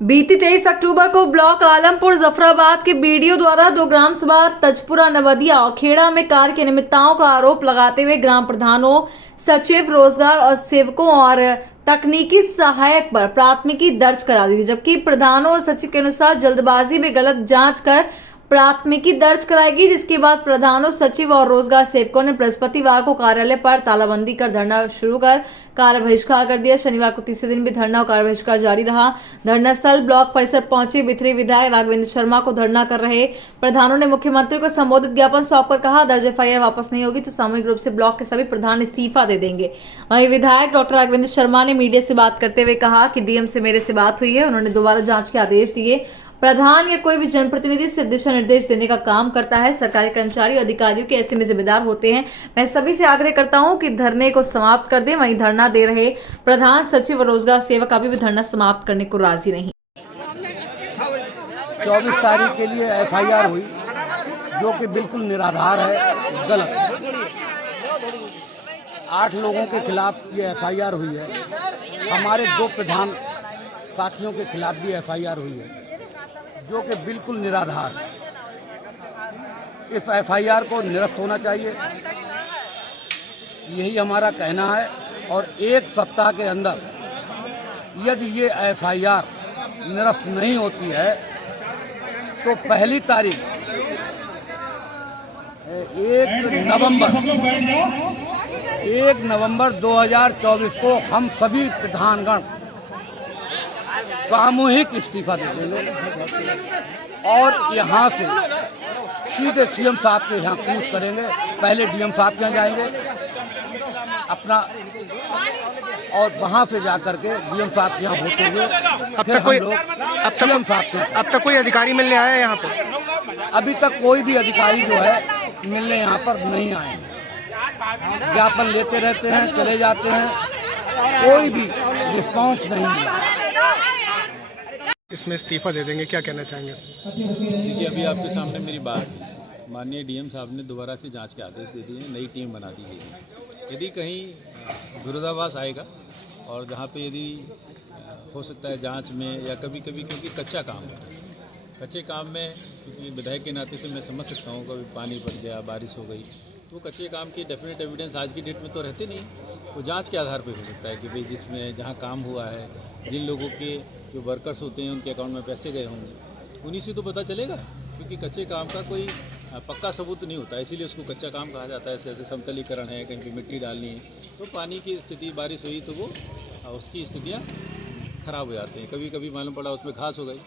बीती 23 अक्टूबर को ब्लॉक आलमपुर जफराबाद के बीडीओ द्वारा दो ग्राम सभा तजपुरा नवदिया और खेड़ा में कार्य की अनियमितताओं का आरोप लगाते हुए ग्राम प्रधानों, सचिव रोजगार और सेवकों और तकनीकी सहायक पर प्राथमिकी दर्ज करा दी थी। जबकि प्रधानों और सचिव के अनुसार जल्दबाजी में गलत जांच कर प्राथमिकी दर्ज कराएगी, जिसके बाद प्रधानों, सचिव और रोजगार सेवकों ने बृहस्पतिवार को कार्यालय पर तालाबंदी कर धरना शुरू कर कार्य बहिष्कार कर दिया। शनिवार को तीसरे दिन भी धरना और कार्य बहिष्कार जारी रहा। धरना स्थल ब्लॉक परिसर पहुंचे बिथरी विधायक राघवेंद्र शर्मा को धरना कर रहे प्रधानों ने मुख्यमंत्री को संबोधित ज्ञापन सौंपकर कहा, दर्ज एफआईआर वापस नहीं होगी तो सामूहिक रूप से ब्लॉक के सभी प्रधान इस्तीफा दे देंगे। वहीं विधायक डॉक्टर राघवेंद्र शर्मा ने मीडिया से बात करते हुए कहा कि डीएम से मेरे से बात हुई है, उन्होंने दोबारा जांच के आदेश दिए। प्रधान या कोई भी जनप्रतिनिधि सिर्फ दिशा निर्देश देने का काम करता है। सरकारी कर्मचारी और अधिकारियों के ऐसे में जिम्मेदार होते हैं। मैं सभी से आग्रह करता हूं कि धरने को समाप्त कर दें। वहीं धरना दे रहे प्रधान, सचिव और रोजगार सेवक अभी भी धरना समाप्त करने को राजी नहीं। 24 तारीख के लिए एफआईआर हुई, जो कि बिल्कुल निराधार है, गलत है। 8 लोगों के खिलाफ ये एफआईआर हुई है। हमारे 2 प्रधान साथियों के खिलाफ भी एफआईआर हुई है, जो कि बिल्कुल निराधार है। इस एफआईआर को निरस्त होना चाहिए, यही हमारा कहना है। और 1 सप्ताह के अंदर यदि ये एफआईआर निरस्त नहीं होती है तो पहली तारीख 1 नवंबर 2024 को हम सभी प्रधानगण सामूहिक इस्तीफा दे देंगे और यहाँ से सीधे सीएम साहब के यहाँ कूच करेंगे। पहले डीएम साहब के यहाँ जाएंगे अपना, और वहाँ से जाकर के डीएम साहब के यहाँ होते हुए अब तक कोई अधिकारी मिलने आया है यहाँ पे? अभी तक कोई भी अधिकारी जो है मिलने यहाँ पर नहीं आए हैं। ज्ञापन लेते रहते हैं, चले जाते हैं, कोई भी रिस्पॉन्स नहीं है। इसमें इस्तीफा दे देंगे, क्या कहना चाहेंगे? देखिए, अभी आपके सामने मेरी बात, माननीय डीएम साहब ने दोबारा से जांच के आदेश दे दिए हैं, नई टीम बना दी गई है। यदि कहीं विरोधाभास आएगा और जहां पे यदि हो सकता है जांच में या कभी कभी, क्योंकि कच्चा काम है, कच्चे काम में क्योंकि विधायक के नाते से मैं समझ सकता हूँ, कभी पानी पड़ गया, बारिश हो गई, तो कच्चे काम की डेफिनेट एविडेंस आज की डेट में तो रहते नहीं। वो जांच के आधार पर हो सकता है कि भाई जिसमें जहाँ काम हुआ है, जिन लोगों के जो वर्कर्स होते हैं उनके अकाउंट में पैसे गए होंगे, उन्हीं से तो पता चलेगा। क्योंकि कच्चे काम का कोई पक्का सबूत नहीं होता, इसीलिए उसको कच्चा काम कहा जाता है। जैसे समतलीकरण है, कहीं पे मिट्टी डालनी है, तो पानी की स्थिति, बारिश हुई तो वो उसकी स्थितियाँ ख़राब हो जाती हैं। कभी कभी मालूम पड़ा उसमें घास हो गई,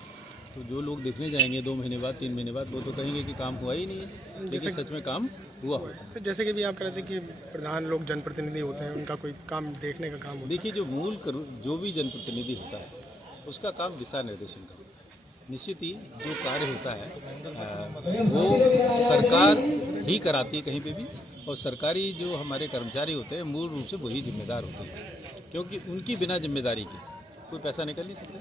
तो जो लोग देखने जाएंगे 2 महीने बाद, 3 महीने बाद, वो तो कहेंगे कि काम हुआ ही नहीं है, लेकिन सच में काम हुआ होता है। जैसे कि भी आप कह रहे थे कि प्रधान लोग जनप्रतिनिधि होते हैं, उनका कोई काम देखने का काम होता है। देखिए, जो भी जनप्रतिनिधि होता है उसका काम दिशा निर्देशन का, निश्चित ही जो कार्य होता है वो सरकार ही कराती है कहीं पे भी, और सरकारी जो हमारे कर्मचारी होते हैं मूल रूप से वही जिम्मेदार होते हैं, क्योंकि उनकी बिना जिम्मेदारी के कोई पैसा निकल नहीं सकता।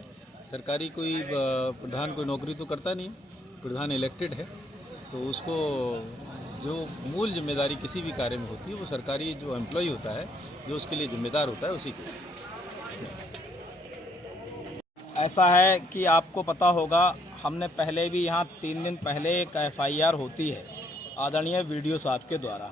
सरकारी कोई प्रधान कोई नौकरी तो करता नहीं, प्रधान इलेक्टेड है, तो उसको जो मूल जिम्मेदारी किसी भी कार्य में होती है वो सरकारी जो एम्प्लॉय होता है, जो उसके लिए जिम्मेदार होता है, उसी को। ऐसा है कि आपको पता होगा, हमने पहले भी यहाँ 3 दिन पहले एक एफआईआर होती है आदरणीय वीडियो साहब के द्वारा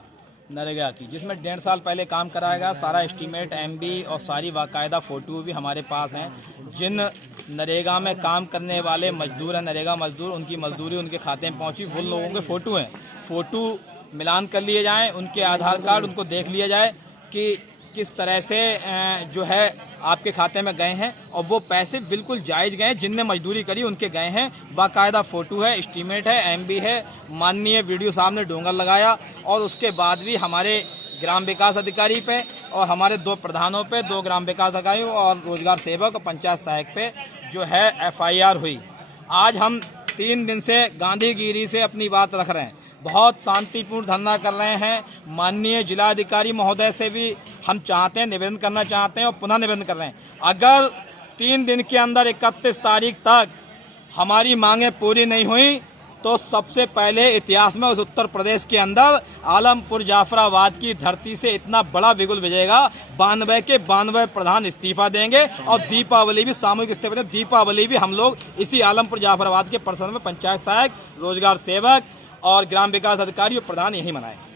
नरेगा की, जिसमें 1.5 साल पहले काम कराया गया। सारा एस्टीमेट, एमबी और सारी बाकायदा फ़ोटो भी हमारे पास हैं। जिन नरेगा में काम करने वाले मजदूर हैं, नरेगा मजदूर, उनकी मजदूरी उनके खाते में पहुँची, वो लोगों के फ़ोटो हैं। फ़ोटो मिलान कर लिए जाएँ, उनके आधार कार्ड उनको देख लिया जाए कि किस तरह से जो है आपके खाते में गए हैं, और वो पैसे बिल्कुल जायज़ गए हैं। जिनने मजदूरी करी उनके गए हैं, बाकायदा फ़ोटो है, एस्टीमेट है, एमबी है। माननीय वीडियो साहब ने डोंगर लगाया, और उसके बाद भी हमारे ग्राम विकास अधिकारी पे और हमारे 2 प्रधानों पे, 2 ग्राम विकास अधिकारी और रोजगार सेवक और पंचायत सहायक पे जो है एफआईआर हुई। आज हम 3 दिन से गांधीगिरी से अपनी बात रख रहे हैं, बहुत शांतिपूर्ण धरना कर रहे हैं। माननीय जिलाधिकारी महोदय से भी हम चाहते हैं, निवेदन करना चाहते हैं और पुनः निवेदन कर रहे हैं, अगर 3 दिन के अंदर 31 तारीख तक हमारी मांगें पूरी नहीं हुई तो सबसे पहले इतिहास में उस उत्तर प्रदेश के अंदर आलमपुर जाफराबाद की धरती से इतना बड़ा बिगुल बजेगा। 92 के 92 प्रधान इस्तीफा देंगे और दीपावली भी सामूहिक इस्तीफा देंगे। दीपावली भी हम लोग इसी आलमपुर जाफराबाद के परिसर में पंचायत सहायक, रोजगार सेवक और ग्राम विकास अधिकारी और प्रधान यही मनाएं।